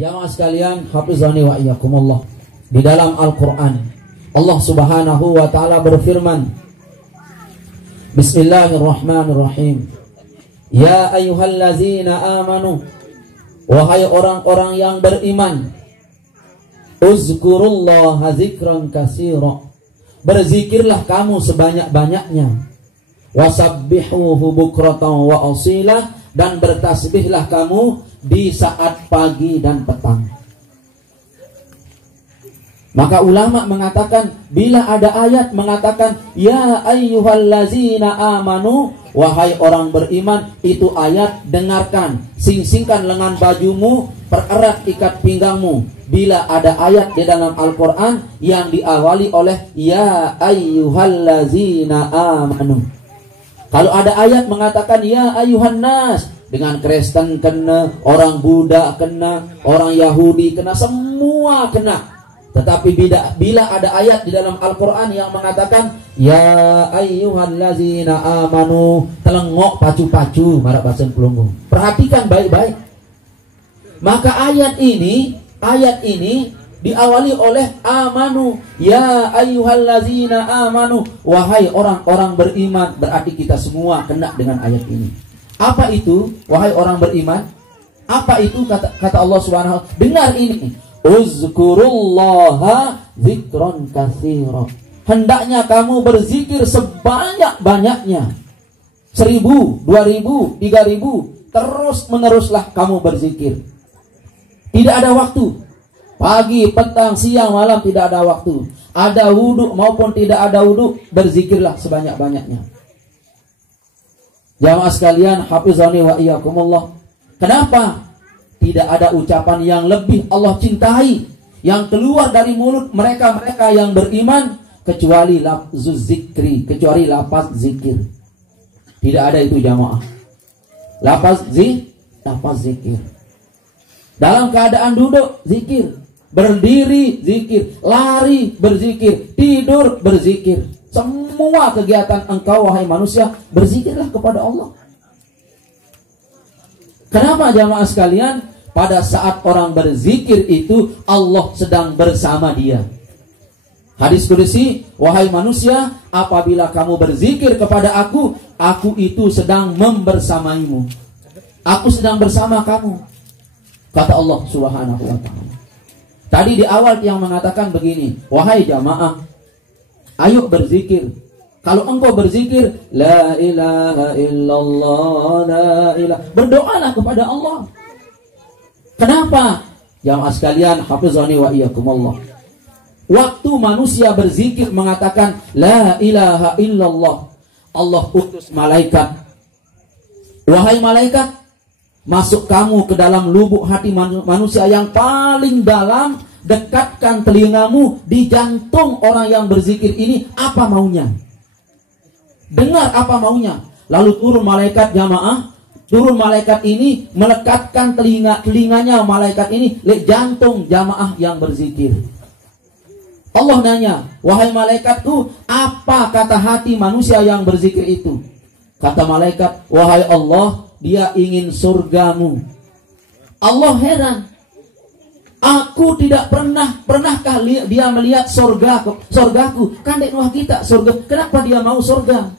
Jamaah sekalian, hafizani wa iyyakumullah. Di dalam Al-Qur'an, Allah Subhanahu wa taala berfirman, Bismillahirrahmanirrahim. Ya ayyuhallazina amanu, wahai orang-orang yang beriman, uzkurullaha zikran katsira. Berzikirlah kamu sebanyak-banyaknya. Wasabbihuhu bukratan wa asilah, dan bertasbihlah kamu di saat pagi dan petang. Maka ulama mengatakan, bila ada ayat mengatakan ya ayyuhallazina amanu, wahai orang beriman, itu ayat dengarkan, sing-singkan lengan bajumu, pererat ikat pinggangmu. Bila ada ayat di dalam Al-Quran yang diawali oleh ya ayyuhallazina amanu. Kalau ada ayat mengatakan ya ayyuhan nas, dengan Kristen kena, orang Buddha kena, orang Yahudi kena, semua kena. Tetapi bila ada ayat di dalam Al-Quran yang mengatakan ya ayyuhallazina amanu, telengok pacu-pacu marak bahasa pelunggung. Perhatikan baik-baik. Maka ayat ini diawali oleh amanu, ya ayyuhallazina amanu, wahai orang-orang beriman. Berarti kita semua kena dengan ayat ini. Apa itu wahai orang beriman? Apa itu kata Allah Subhanahu wa taala? Dengar ini. Uzkurullaha zikron katsira. Hendaknya kamu berzikir sebanyak-banyaknya. 1000, 2000, 3000, terus meneruslah kamu berzikir. Tidak ada waktu. Pagi, petang, siang, malam tidak ada waktu. Ada wudhu maupun tidak ada wudhu, berzikirlah sebanyak-banyaknya. Jamaah sekalian, hafizani wa iyyakumullah. Kenapa? Tidak ada ucapan yang lebih Allah cintai yang keluar dari mulut mereka-mereka yang beriman kecuali lafzuz zikri, kecuali lafaz zikir. Tidak ada itu jamaah. Lafaz zikir. Dalam keadaan duduk zikir, berdiri zikir, lari berzikir, tidur berzikir. Semua kegiatan engkau wahai manusia, berzikirlah kepada Allah. Kenapa jamaah sekalian? Pada saat orang berzikir itu Allah sedang bersama dia. Hadis qudsi, wahai manusia, apabila kamu berzikir kepada aku itu sedang membersamaimu. Aku sedang bersama kamu, kata Allah Subhanahu wa taala. Tadi di awal yang mengatakan begini, wahai jamaah, ayo berzikir. Kalau engkau berzikir la ilaha illallah, la ilaha, berdoalah kepada Allah. Kenapa? Jamaah sekalian, hafizani wa iyyakumullah. Waktu manusia berzikir mengatakan la ilaha illallah, Allah utus malaikat. Wahai malaikat, masuk kamu ke dalam lubuk hati manusia yang paling dalam, dekatkan telingamu di jantung orang yang berzikir ini, apa maunya? Dengar apa maunya. Lalu turun malaikat jamaah. Turun malaikat ini melekatkan telinganya malaikat ini di jantung jamaah yang berzikir. Allah nanya, wahai malaikatku, apa kata hati manusia yang berzikir itu? Kata malaikat, wahai Allah, dia ingin surgamu. Allah heran. Aku tidak pernahkah dia melihat surgaku? Kan deknuah kita surga. Kenapa dia mau surga?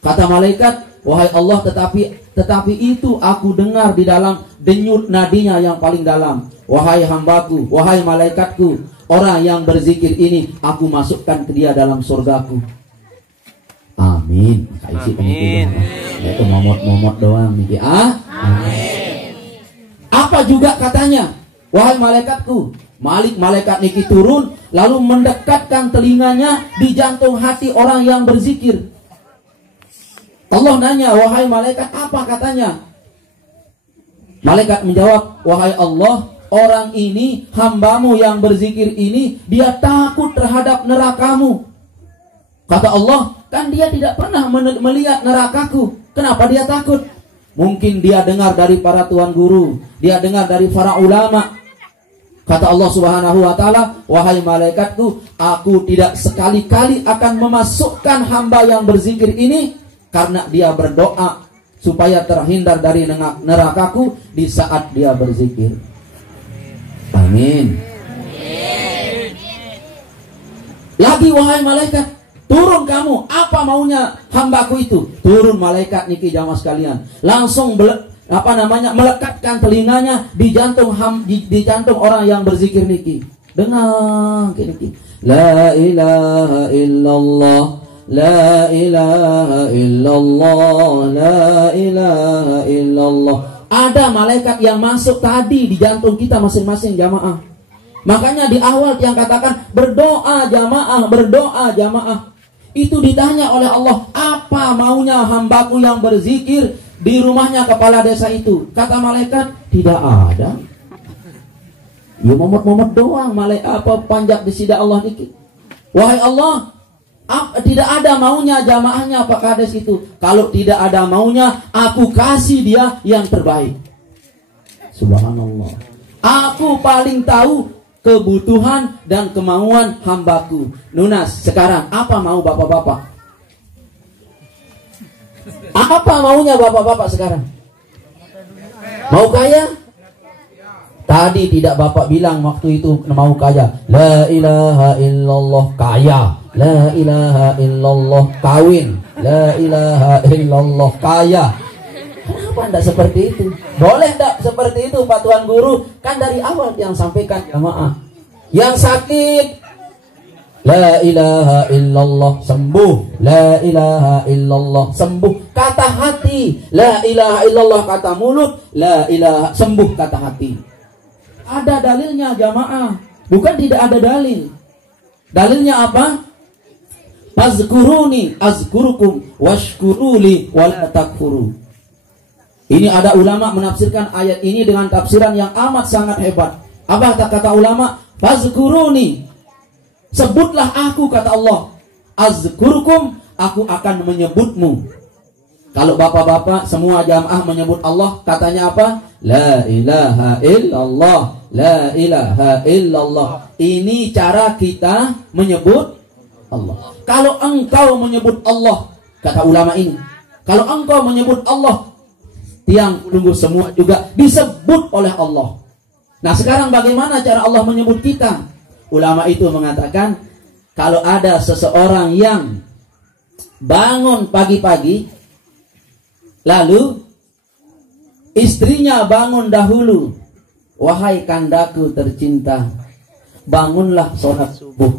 Kata malaikat, wahai Allah, tetapi itu aku dengar di dalam denyut nadinya yang paling dalam. Wahai hambaku, wahai malaikatku, orang yang berzikir ini aku masukkan ke dia dalam surgaku. Amin. Amin. Itu momot-momot doang nih. Amin. Apa juga katanya? Wahai malaikatku, malaikat niki turun lalu mendekatkan telinganya di jantung hati orang yang berzikir. Allah nanya, wahai malaikat, apa katanya? Malaikat menjawab, wahai Allah, orang ini, hambamu yang berzikir ini, dia takut terhadap nerakamu. Kata Allah, kan dia tidak pernah melihat nerakaku. Kenapa dia takut? Mungkin dia dengar dari para tuan guru, dia dengar dari para ulama. Kata Allah Subhanahu wa taala, wahai malaikatku, aku tidak sekali-kali akan memasukkan hamba yang berzikir ini karena dia berdoa supaya terhindar dari nerakaku di saat dia berzikir. Amin. Lagi wahai malaikat, turun kamu, apa maunya hambaku itu? Turun malaikat niki jamaah sekalian. Langsung melekatkan telinganya di jantung di jantung orang yang berzikir niki. Dengar niki. La ilaha illallah, la ilaha illallah, la ilaha illallah. Ada malaikat yang masuk tadi di jantung kita masing-masing jamaah. Makanya di awal yang katakan berdoa jamaah. Itu ditanya oleh Allah, apa maunya hambaku yang berzikir di rumahnya kepala desa itu? Kata malaikat, tidak ada. Ya momot-momot doang malaikat apa panjat di sida Allah dikit. Wahai Allah, tidak ada maunya jamaahnya Pak Kades itu. Kalau tidak ada maunya, aku kasih dia yang terbaik. Subhanallah. Aku paling tahu kebutuhan dan kemauan hambaku. Nunas, sekarang apa mau bapak-bapak? Apa maunya bapak-bapak sekarang? Mau kaya? Tadi tidak bapak bilang waktu itu mau kaya. La ilaha illallah kaya. La ilaha illallah kawin. La ilaha illallah kaya. Kenapa tidak seperti itu? Boleh tidak seperti itu Pak Tuan Guru? Kan dari awal yang sampaikan jamaah. Yang sakit, la ilaha illallah sembuh. La ilaha illallah sembuh. Kata hati, la ilaha illallah kata mulut. La ilaha sembuh kata hati. Ada dalilnya jamaah. Bukan tidak ada dalil. Dalilnya apa? Fazkuruni azkurukum washkuruli wala takfuru. Ini ada ulama menafsirkan ayat ini dengan tafsiran yang amat sangat hebat. Apa kata ulama? Fazkuruni, sebutlah aku kata Allah. Azkurukum, aku akan menyebutmu. Kalau bapak-bapak semua jamaah menyebut Allah, katanya apa? La ilaha illallah, la ilaha illallah. Ini cara kita menyebut Allah. Kalau engkau menyebut Allah, kata ulama ini, kalau engkau menyebut Allah, tiang tunggu semua juga disebut oleh Allah. Nah sekarang bagaimana cara Allah menyebut kita? Ulama itu mengatakan, kalau ada seseorang yang bangun pagi-pagi, lalu istrinya bangun dahulu, wahai kandaku tercinta, bangunlah sholat subuh.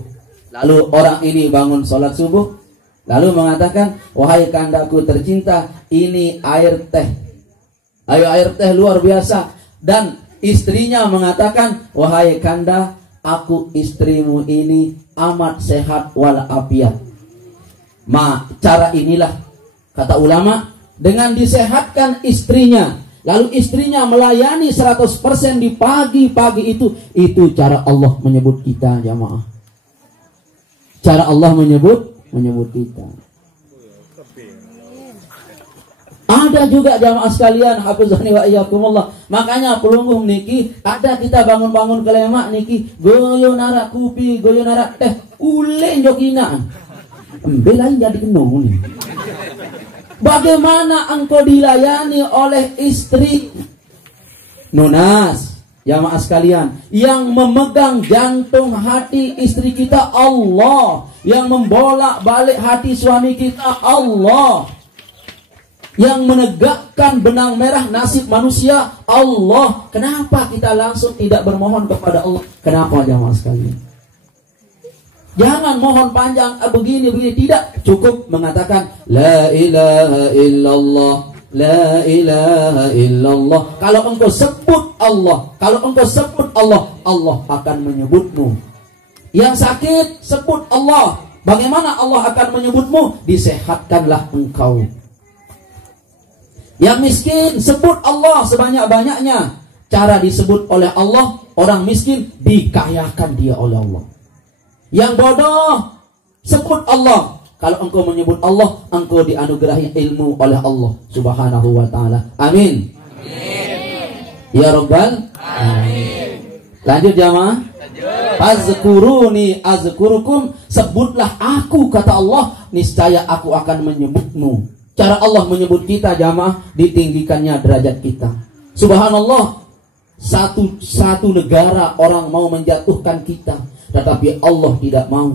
Lalu orang ini bangun sholat subuh, lalu mengatakan, wahai kandaku tercinta, ini air teh. Ayo air teh luar biasa. Dan istrinya mengatakan, wahai kanda, aku istrimu ini amat sehat walafiat. Cara inilah, kata ulama, dengan disehatkan istrinya, lalu istrinya melayani 100% di pagi-pagi itu cara Allah menyebut kita jamaah. Cara Allah menyebut kita. Ada juga jamaah sekalian, hafizani wa iyyakumullah. Makanya pelungguh niki, ada kita bangun-bangun kelemak niki, goyo narak kupi, goyo narak teh, ule jokinaan. Belain jadi kenung nih. Bagaimana engkau dilayani oleh istri? Nunas, jamaah sekalian, yang memegang jantung hati istri kita Allah, yang membolak-balik hati suami kita Allah, yang menegakkan benang merah nasib manusia Allah. Kenapa kita langsung tidak bermohon kepada Allah? Kenapa jamaah sekalian? Jangan mohon panjang begini tidak, cukup mengatakan la ilaha illallah, la ilaha illallah. Kalau engkau sebut Allah, Allah akan menyebutmu. Yang sakit sebut Allah. Bagaimana Allah akan menyebutmu? Disehatkanlah engkau. Yang miskin sebut Allah sebanyak-banyaknya. Cara disebut oleh Allah, orang miskin dikayakan dia oleh Allah. Yang bodoh sebut Allah. Kalau engkau menyebut Allah, engkau dianugerahi ilmu oleh Allah Subhanahu wa ta'ala. Amin. Ya Rabbal Amin. Lanjut jamaah. Azkuruni azkurukum, sebutlah aku kata Allah, niscaya aku akan menyebutmu. Cara Allah menyebut kita jamaah, ditinggikannya derajat kita. Subhanallah. satu negara orang mau menjatuhkan kita, tetapi Allah tidak mau.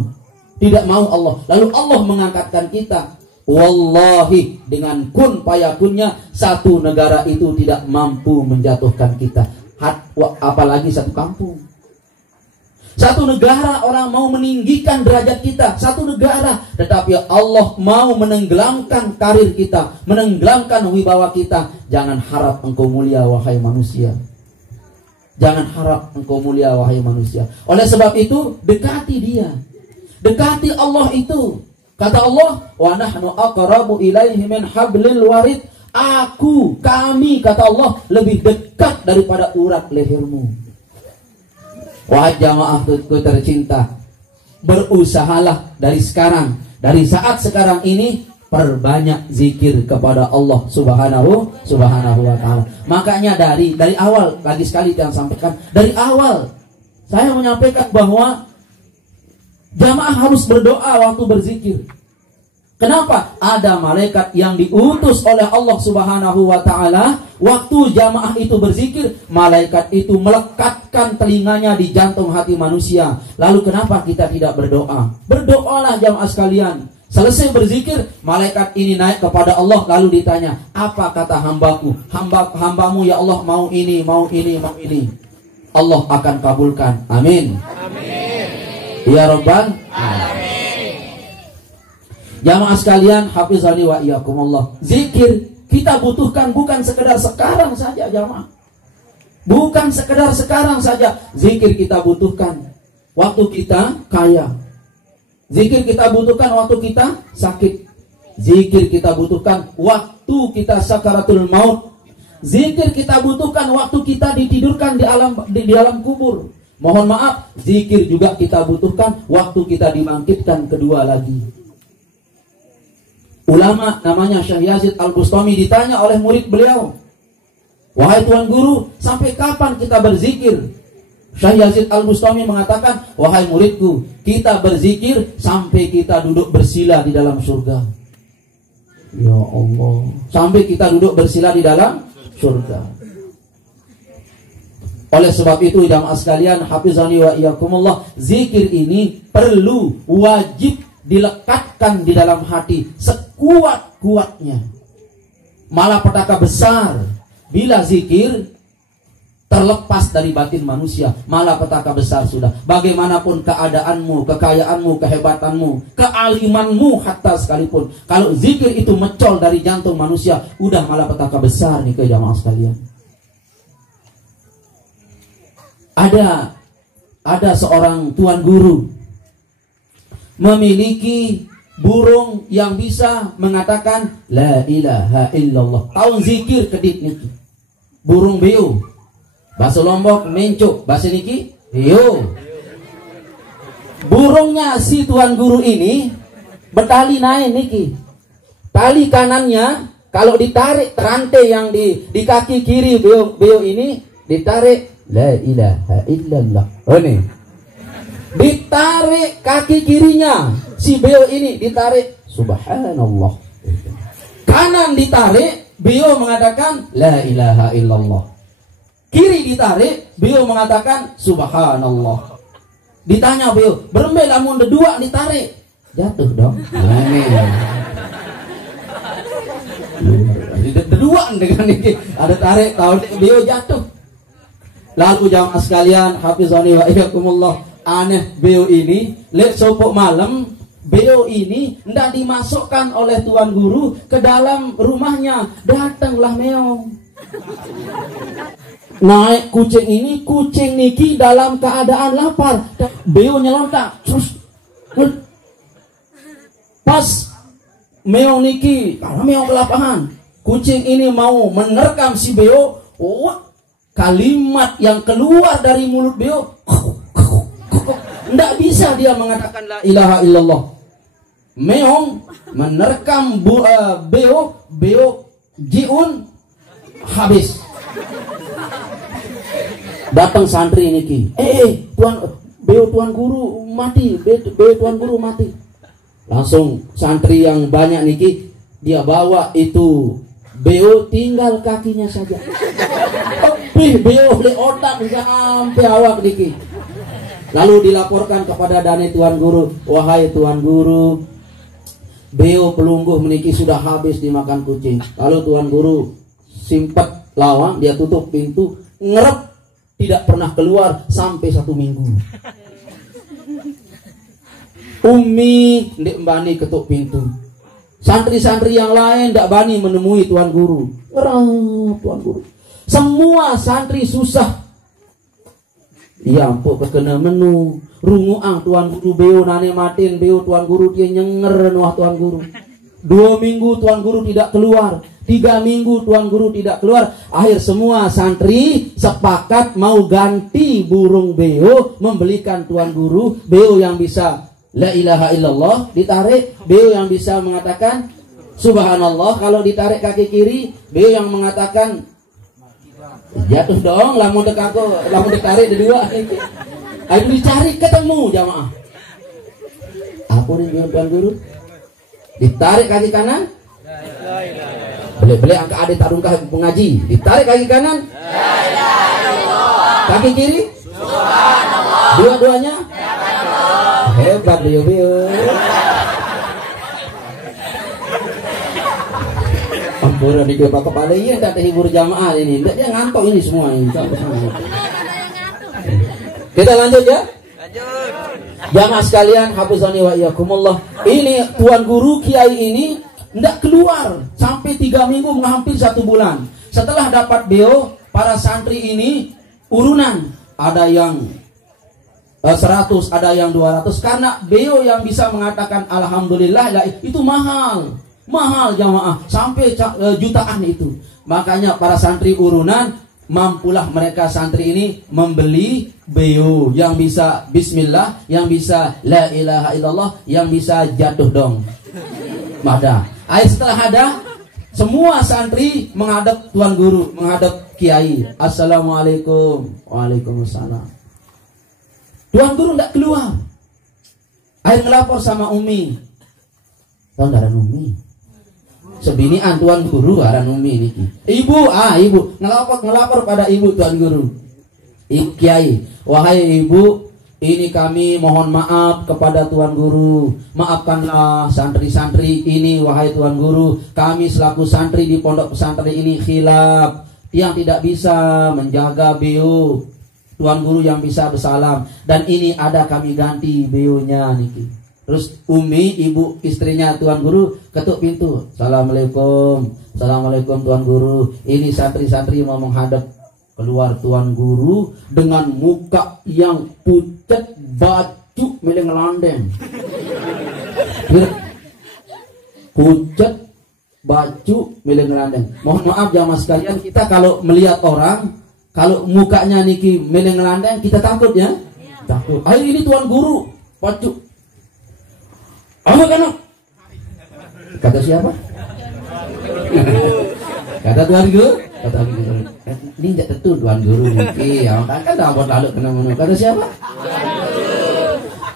Tidak mau Allah. Lalu Allah mengangkatkan kita. Wallahi, dengan kun payakunnya, satu negara itu tidak mampu menjatuhkan kita. Apalagi satu kampung. Satu negara orang mau meninggikan derajat kita, satu negara, tetapi Allah mau menenggelamkan karir kita, menenggelamkan wibawa kita. Jangan harap engkau mulia wahai manusia. Jangan harap engkau mulia wahai manusia. Oleh sebab itu, dekati dia. Dekati Allah itu. Kata Allah, wa nahnu aqrabu ilaihi min hablil warid. Kami, kata Allah, lebih dekat daripada urat lehermu. Wahai jamaahku tercinta, berusahalah dari sekarang, dari saat sekarang ini, perbanyak zikir kepada Allah subhanahu wa ta'ala. Makanya dari awal, lagi sekali yang sampaikan, dari awal saya menyampaikan bahwa jamaah harus berdoa waktu berzikir. Kenapa? Ada malaikat yang diutus oleh Allah subhanahu wa ta'ala. Waktu jamaah itu berzikir, malaikat itu melekatkan telinganya di jantung hati manusia. Lalu kenapa kita tidak berdoa? Berdoalah jamaah sekalian. Selesai berzikir, malaikat ini naik kepada Allah, lalu ditanya, apa kata hambaku? Hambamu ya Allah mau ini, mau ini, mau ini. Allah akan kabulkan. Amin. Amin. Ya Rabbal Alamin. Jamaah sekalian, hafizani wa iyyakumullah. Zikir kita butuhkan bukan sekedar sekarang saja jamaah. Bukan sekedar sekarang saja. Zikir kita butuhkan waktu kita kaya. Zikir kita butuhkan waktu kita sakit. Zikir kita butuhkan waktu kita sakaratul maut. Zikir kita butuhkan waktu kita ditidurkan di alam kubur. Mohon maaf, zikir juga kita butuhkan waktu kita dibangkitkan kedua lagi. Ulama namanya Syekh Yazid Al-Bustami ditanya oleh murid beliau, wahai Tuan Guru, sampai kapan kita berzikir? Syekh Yazid Al-Bustami mengatakan, wahai muridku, kita berzikir sampai kita duduk bersila di dalam surga. Ya Allah, sampai kita duduk bersila di dalam surga. Oleh sebab itu jamaah sekalian, hafizani wa iyyakumullah, zikir ini perlu, wajib dilekatkan di dalam hati sekuat-kuatnya. Malapetaka besar bila zikir terlepas dari batin manusia. Malapetaka besar sudah. Bagaimanapun keadaanmu, kekayaanmu, kehebatanmu, kealimanmu hatta sekalipun, kalau zikir itu mecol dari jantung manusia, udah malapetaka besar nih ke jamaah sekalian. Ada seorang tuan guru memiliki burung yang bisa mengatakan la ilaha illallah. Tahun zikir kedit niki. Burung beo. Bahasa Lombok mencuk, bahasa niki beo. Burungnya si tuan guru ini bertali naik niki. Tali kanannya kalau ditarik rantai yang di kaki kiri beo ini ditarik la ilaha illallah. Oh nih. Ditarik kaki kirinya si beo ini, ditarik subhanallah. Kanan ditarik, beo mengatakan la ilaha illallah. Kiri ditarik, beo mengatakan subhanallah. Ditanya beo, berembe lamun dedua ditarik, jatuh dong. Deduaan dengan ini ada tarik tahun beo jatuh. Lalu jamaah sekalian, hafizani wa iyyakumullah, aneh beo ini, lihat sopok malam, beo ini hendak dimasukkan oleh tuan guru ke dalam rumahnya. Datanglah meong. Naik kucing ini, kucing niki dalam keadaan lapar. Beo nyelontak, terus pas meong niki, karena meong kelaparan, kucing ini mau menerkam si beo. Kalimat yang keluar dari mulut beo, tidak bisa dia mengatakan la ilaha illallah. Meong menerkam beo jiun habis. Datang santri niki, tuan guru mati, beo tuan guru mati. Langsung santri yang banyak niki, dia bawa itu beo, tinggal kakinya saja. Pih beo le otak sampai awak diki. Lalu dilaporkan kepada Dani Tuan Guru, wahai Tuan Guru, beo pelungguh meniki sudah habis dimakan kucing. Lalu Tuan Guru simpat lawang, dia tutup pintu, ngerep, tidak pernah keluar sampai 1 minggu. Umi ndek bani ketuk pintu. Santri-santri yang lain ndak bani menemui Tuan Guru. Tuan Guru. Semua santri susah. Ya ampun kekena menu runguang Tuan Guru beo nane matin beo Tuan Guru dia nyenger nuah Tuan Guru. 2 minggu Tuan Guru tidak keluar, 3 minggu Tuan Guru tidak keluar. Akhir semua santri sepakat mau ganti burung beo, membelikan Tuan Guru beo yang bisa la ilaha illallah ditarik, beo yang bisa mengatakan subhanallah kalau ditarik kaki kiri, beo yang mengatakan jatuh dong, lamun ditarik dua. Ayo dicari ketemu jamaah. Apa nih Tuan Guru? Ditarik kaki kanan. Beli angka adik tarungkah pengaji. Ditarik kaki kanan. Kaki kiri. Dua-duanya. Hebat beliau. Ampun di kepala kepala ini tak terhibur jamaah ini. Dia ngantuk ini semua ini. Kita lanjut ya. Jamaah sekalian, hafizani wa iyyakumullah. Ini Tuan Guru Kiai ini tidak keluar sampai 3 minggu, hampir 1 bulan. Setelah dapat beo, para santri ini urunan. Ada yang 100, ada yang 200. Karena beo yang bisa mengatakan alhamdulillah itu mahal. Mahal jamaah, sampai jutaan itu. Makanya para santri urunan, mampulah mereka santri ini membeli beo yang bisa bismillah, yang bisa la ilaha illallah, yang bisa jatuh dong. Ada. Setelah ada, semua santri menghadap Tuan Guru, menghadap Kiai. Assalamualaikum. Waalaikumsalam. Tuan Guru tidak keluar. Ngelapor sama Umi. Tahu darah Umi? Sebinian Tuan Guru aran Umi niki. Ibu ngelapor pada Ibu Tuan Guru. Kiai, wahai Ibu, ini kami mohon maaf kepada Tuan Guru. Maafkanlah santri-santri ini wahai Tuan Guru. Kami selaku santri di pondok pesantren ini khilaf, yang tidak bisa menjaga beo. Tuan Guru yang bisa bersalam, dan ini ada kami ganti beonya niki. Terus Umi, ibu istrinya Tuan Guru ketuk pintu. Assalamualaikum. Assalamualaikum Tuan Guru. Ini santri-santri mau menghadap. Keluar Tuan Guru dengan muka yang pucat, baju meleng landeng. Pucat, baju meleng landeng. Mohon maaf jamaah sekalian, kita kalau melihat orang, kalau mukanya niki meleng landeng, kita takut ya? Takut. Ini Tuan Guru, baju. Kata siapa? Kata Tuan Guru. Kata Guru. Ini tidak tentu Tuan Guru mungkin. Ya, kan dah buat lalu kena mana. Kata siapa?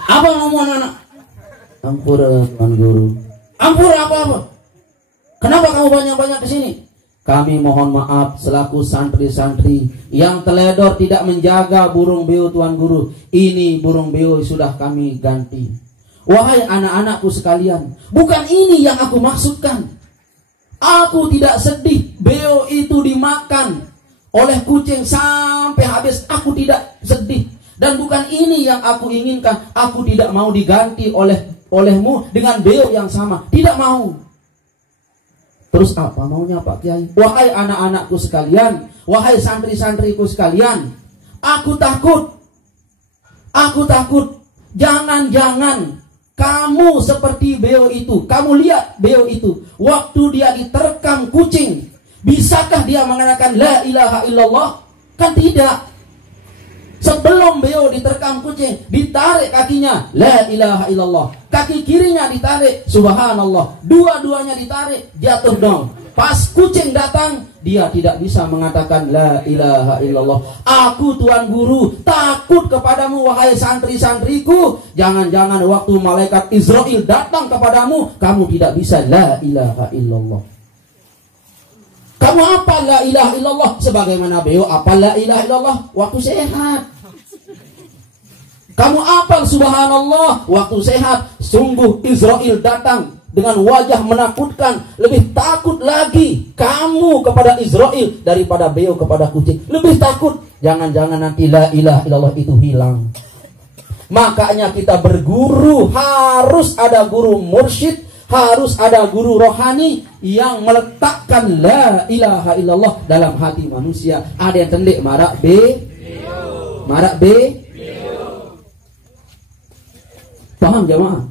Apa ngomong anak? Ampura Tuan Guru. Ampura apa-apa? Kenapa kamu banyak-banyak ke sini? Kami mohon maaf selaku santri-santri yang teledor tidak menjaga burung beo Tuan Guru. Ini burung beo sudah kami ganti. Wahai anak-anakku sekalian, bukan ini yang aku maksudkan. Aku tidak sedih beo itu dimakan oleh kucing sampai habis. Aku tidak sedih. Dan bukan ini yang aku inginkan. Aku tidak mau diganti olehmu dengan beo yang sama. Tidak mau. Terus apa maunya Pak Kiai? Wahai anak-anakku sekalian, wahai santri-santriku sekalian, aku takut. Jangan-jangan kamu seperti beo itu. Kamu lihat beo itu. Waktu dia diterkam kucing, bisakah dia mengatakan la ilaha illallah? Kan tidak. Sebelum beo diterkam kucing, ditarik kakinya la ilaha illallah. Kaki kirinya ditarik subhanallah. Dua-duanya ditarik, jatuh dong. Pas kucing datang, dia tidak bisa mengatakan la ilaha illallah. Aku Tuan Guru takut kepadamu wahai santri-santriku. Jangan-jangan waktu malaikat Israel datang kepadamu, kamu tidak bisa la ilaha illallah. Kamu apa la ilaha illallah sebagaimana beliau apa la ilaha illallah waktu sehat. Kamu apa subhanallah waktu sehat. Sungguh Israel datang dengan wajah menakutkan. Lebih takut lagi kamu kepada Israel daripada beliau kepada kucing. Lebih takut. Jangan-jangan nanti la ilaha illallah itu hilang. Makanya kita berguru, harus ada guru mursyid, harus ada guru rohani yang meletakkan la ilaha illallah dalam hati manusia. Ada yang tendik marak B, marak B. Paham jemaah?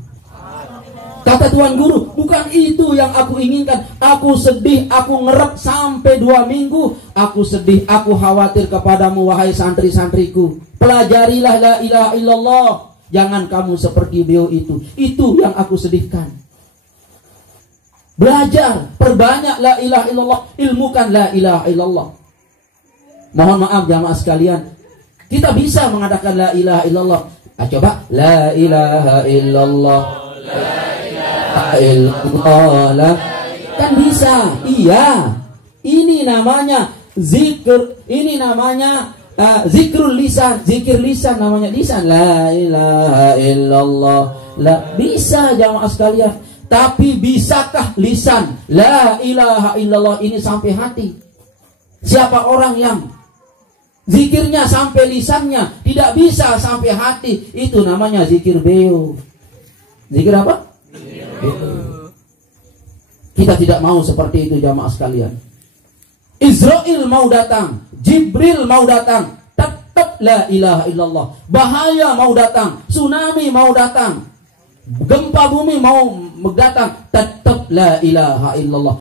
Kata Tuan Guru, bukan itu yang aku inginkan. Aku sedih, aku ngerep sampai 2 minggu. Aku sedih, aku khawatir kepadamu wahai santri-santriku. Pelajarilah la ilaha illallah. Jangan kamu seperti beliau itu. Itu yang aku sedihkan. Belajar, perbanyak la ilaha illallah. Ilmukan la ilaha illallah. Mohon maaf jamaah sekalian, kita bisa mengadakan la ilaha illallah. Coba la ilaha illallah, la ilaha illallah. Kan bisa. Iya. Ini namanya zikr, ini namanya zikrul lisan, zikir lisan namanya lisan. La ilaha illallah. La bisa jamaah sekalian. Tapi bisakah lisan la ilaha illallah ini sampai hati? Siapa orang yang zikirnya sampai lisannya, tidak bisa sampai hati, itu namanya zikir beo. Zikir apa? Kita tidak mau seperti itu jamaah sekalian. Israel mau datang, Jibril mau datang, tetap la ilaha illallah. Bahaya mau datang, tsunami mau datang, gempa bumi mau datang, tetap la ilaha illallah.